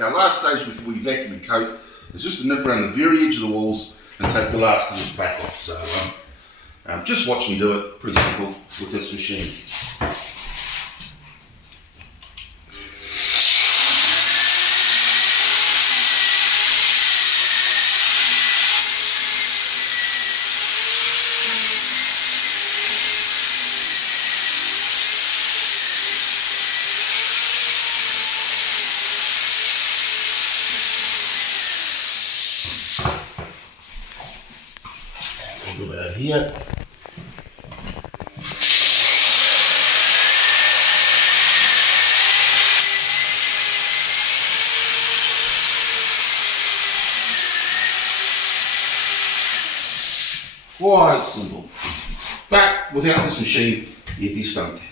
our last stage before we vacuum and coat is just to nip around the very edge of the walls and take the last of this back off. So just watch me do it, pretty simple with this machine. A little bit out here. Quite simple. But without this machine, you'd be stumped.